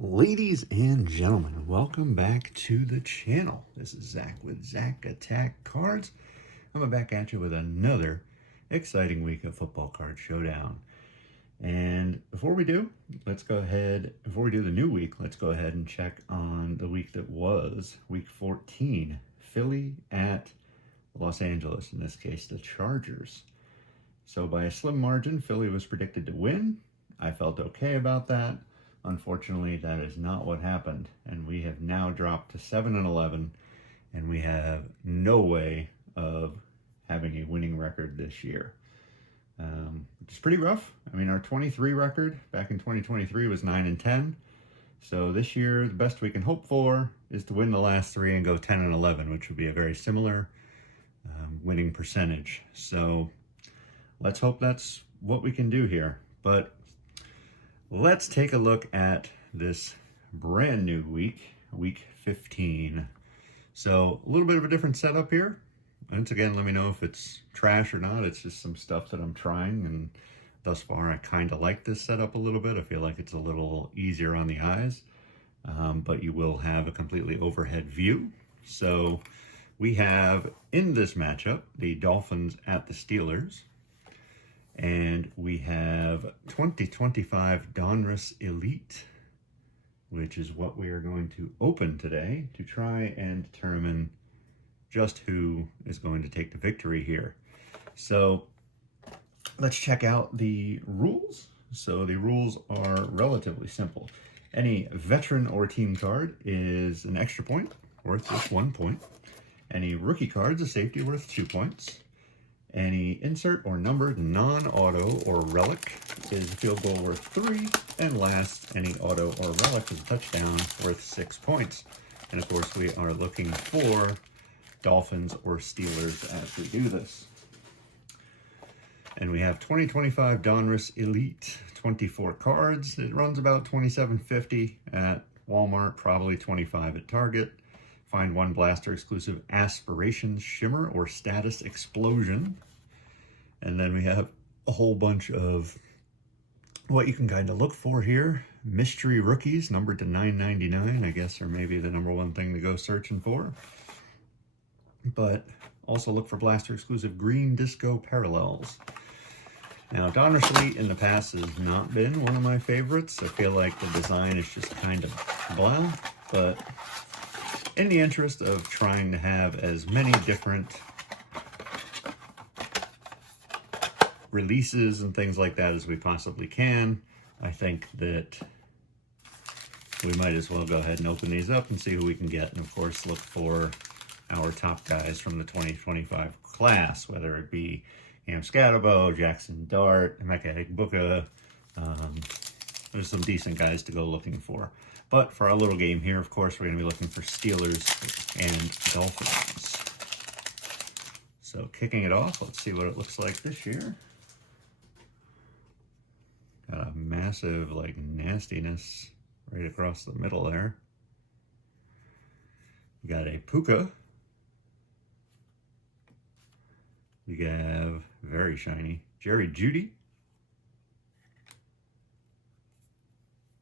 Ladies and gentlemen, welcome back to the channel. This is Zach with Zach Attack Cards. I'm back at you with another exciting week of Football Card Showdown. And before we do the new week, let's go ahead and check on the week that was, week 14. Philly at Los Angeles, in this case, the Chargers. So by a slim margin, Philly was predicted to win. I felt okay about that. Unfortunately, that is not what happened, and we have now dropped to 7-11, and we have no way of having a winning record this year. It's pretty rough. I mean, our 23 record back in 2023 was 9-10. So this year, the best we can hope for is to win the last three and go 10-11, which would be a very similar winning percentage. So let's hope that's what we can do here. But let's take a look at this brand new week, week 15. So a little bit of a different setup here. Once again, let me know if it's trash or not. It's just some stuff that I'm trying, and thus far I kind of like this setup a little bit. I feel like it's a little easier on the eyes, but you will have a completely overhead view. So we have in this matchup the Dolphins at the Steelers. And we have 2025 Donruss Elite, which is what we are going to open today to try and determine just who is going to take the victory here. So let's check out the rules. So the rules are relatively simple. Any veteran or team card is an extra point, worth just 1 point. Any rookie card is a safety worth 2 points. Any insert or numbered non-auto or relic is a field goal worth 3. And last, any auto or relic is a touchdown worth 6 points. And of course, we are looking for Dolphins or Steelers as we do this. And we have 2025 Donruss Elite, 24 cards. It runs about $27.50 at Walmart, probably $25 at Target. Find one blaster exclusive Aspirations Shimmer or Status Explosion. And then we have a whole bunch of what you can kind of look for here. Mystery rookies numbered to $9.99, I guess, are maybe the number one thing to go searching for. But also look for blaster exclusive Green Disco Parallels. Now, Donruss Elite in the past has not been one of my favorites. I feel like the design is just kind of blah, but in the interest of trying to have as many different releases and things like that as we possibly can, I think that we might as well go ahead and open these up and see who we can get. And of course, look for our top guys from the 2025 class, whether it be Cam Scatterbo, Jackson Dart, Emeka Egbuka. There's some decent guys to go looking for. But for our little game here, of course, we're going to be looking for Steelers and Dolphins. So kicking it off, let's see what it looks like this year. Got a massive, like, nastiness right across the middle there. We got a Puka. We have, very shiny, Jerry Jeudy.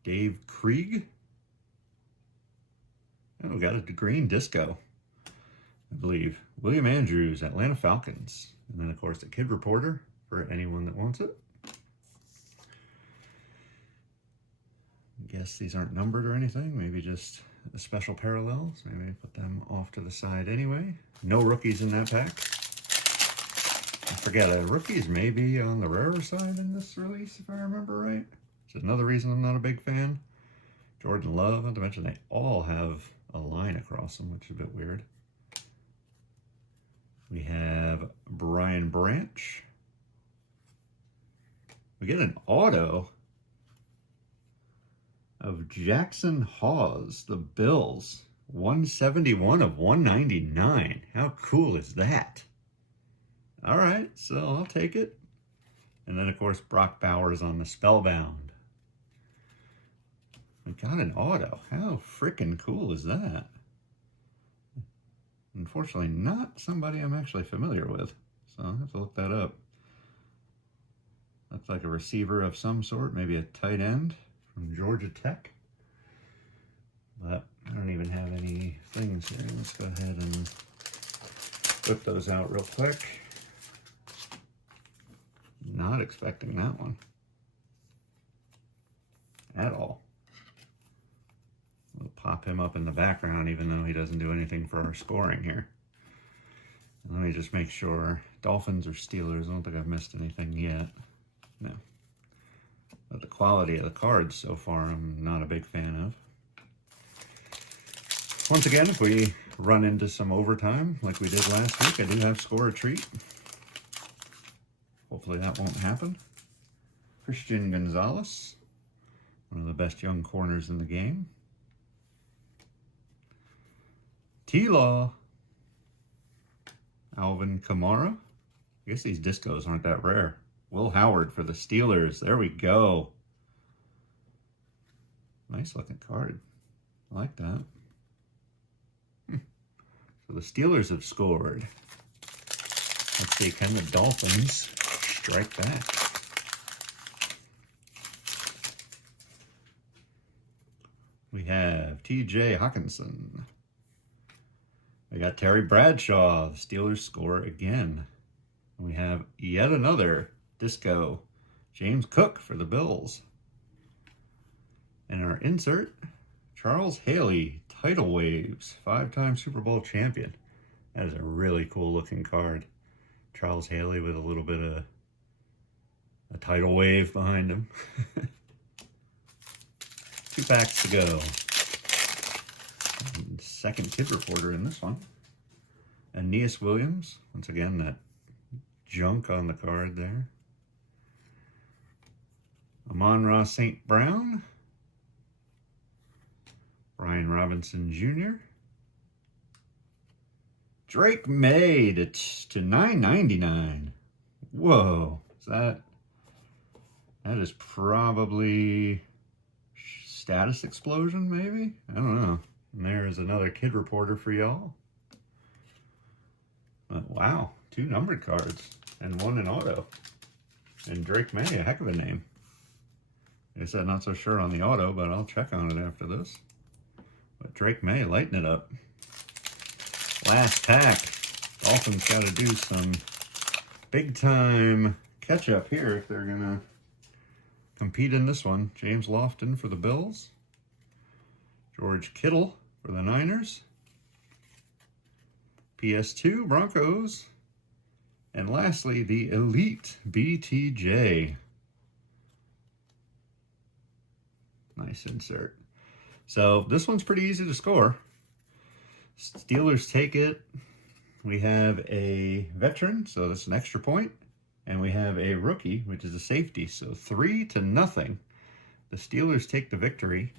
Dave Krieg. Oh, we got a green disco, I believe. William Andrews, Atlanta Falcons. And then, of course, a Kid Reporter for anyone that wants it. I guess these aren't numbered or anything. Maybe just a special parallels. Maybe put them off to the side anyway. No rookies in that pack. I forget, rookies may be on the rarer side in this release, if I remember right. Which is another reason I'm not a big fan. Jordan Love, not to mention they all have a line across them, which is a bit weird. We have Brian Branch. We get an auto of Jackson Hawes, the Bills. 171 of 199. How cool is that? All right, so I'll take it. And then, of course, Brock Bowers on the Spellbound. We got an auto. How freaking cool is that? Unfortunately, not somebody I'm actually familiar with, so I'll have to look that up. That's like a receiver of some sort, maybe a tight end from Georgia Tech. But I don't even have any things here. Let's go ahead and whip those out real quick. Not expecting that one at all. We'll pop him up in the background even though he doesn't do anything for our scoring here. Let me just make sure. Dolphins or Steelers. I don't think I've missed anything yet. No. But the quality of the cards so far I'm not a big fan of. Once again, if we run into some overtime like we did last week, I do have score a treat. Hopefully that won't happen. Christian Gonzalez, one of the best young corners in the game. T-Law. Alvin Kamara. I guess these discos aren't that rare. Will Howard for the Steelers. There we go. Nice looking card. I like that. So the Steelers have scored. Let's see, can the Dolphins strike back? We have TJ Hawkinson. We got Terry Bradshaw. The Steelers score again. We have yet another disco. James Cook for the Bills. And our insert, Charles Haley, Tidal Waves, 5-time Super Bowl champion. That is a really cool looking card. Charles Haley with a little bit of a tidal wave behind him. 2 packs to go. And second kid reporter in this one. Aeneas Williams. Once again, that junk on the card there. Amon-Ra St. Brown. Brian Robinson Jr. Drake May to $9.99. Whoa. Is that is probably Status Explosion, maybe? I don't know. And there's another kid reporter for y'all. Wow. 2 numbered cards and 1 in auto. And Drake May, a heck of a name. I guess I'm not so sure on the auto, but I'll check on it after this. But Drake May lighting it up. Last pack. Dolphins got to do some big time catch up here if they're going to compete in this one. James Lofton for the Bills. George Kittle for the Niners. PS2 Broncos. And lastly, the Elite BTJ. Nice insert. So this one's pretty easy to score. Steelers take it. We have a veteran, so that's an extra point. And we have a rookie, which is a safety. So 3-0. The Steelers take the victory.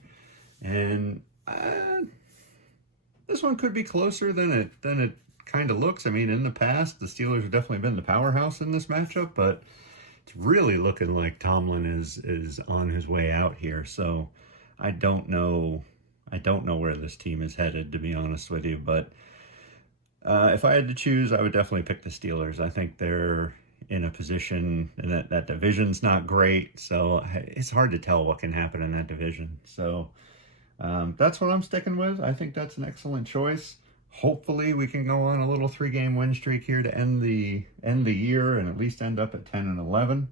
And this one could be closer than it kind of looks. I mean, in the past, the Steelers have definitely been the powerhouse in this matchup, but it's really looking like Tomlin is on his way out here. So I don't know where this team is headed, to be honest with you. But if I had to choose, I would definitely pick the Steelers. I think they're in a position, and that division's not great, so it's hard to tell what can happen in that division. So that's what I'm sticking with. I think that's an excellent choice. Hopefully we can go on a little 3-game win streak here to end the year and at least end up at 10-11.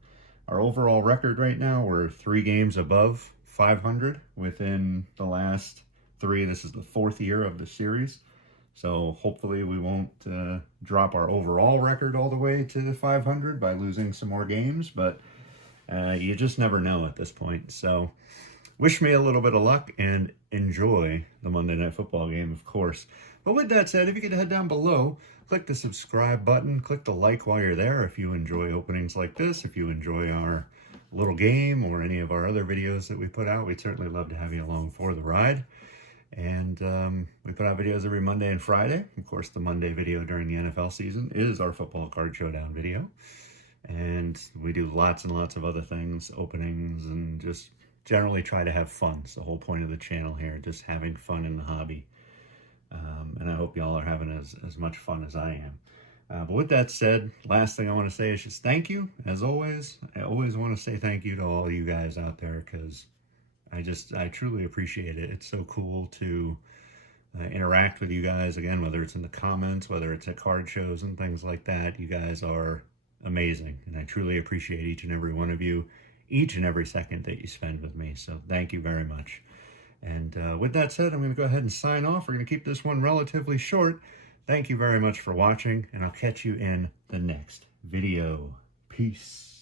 Our overall record right now, we're 3 games above 500 within the last 3. This is the 4th year of the series. So hopefully we won't drop our overall record all the way to 500 by losing some more games, but you just never know at this point. So wish me a little bit of luck and enjoy the Monday Night Football game, of course. But with that said, if you could head down below, click the subscribe button, click the like while you're there if you enjoy openings like this, if you enjoy our little game or any of our other videos that we put out. We'd certainly love to have you along for the ride. And we put out videos every Monday and Friday. Of course, the Monday video during the NFL season is our Football Card Showdown video. And we do lots and lots of other things, openings, and just generally try to have fun. It's the whole point of the channel here, just having fun in the hobby. And I hope y'all are having as much fun as I am. But with that said, last thing I want to say is just thank you, as always. I always want to say thank you to all you guys out there, because I truly appreciate it. It's so cool to interact with you guys again, whether it's in the comments, whether it's at card shows and things like that. You guys are amazing, and I truly appreciate each and every one of you, each and every second that you spend with me. So thank you very much. And with that said, I'm going to go ahead and sign off. We're going to keep this one relatively short. Thank you very much for watching, and I'll catch you in the next video. Peace.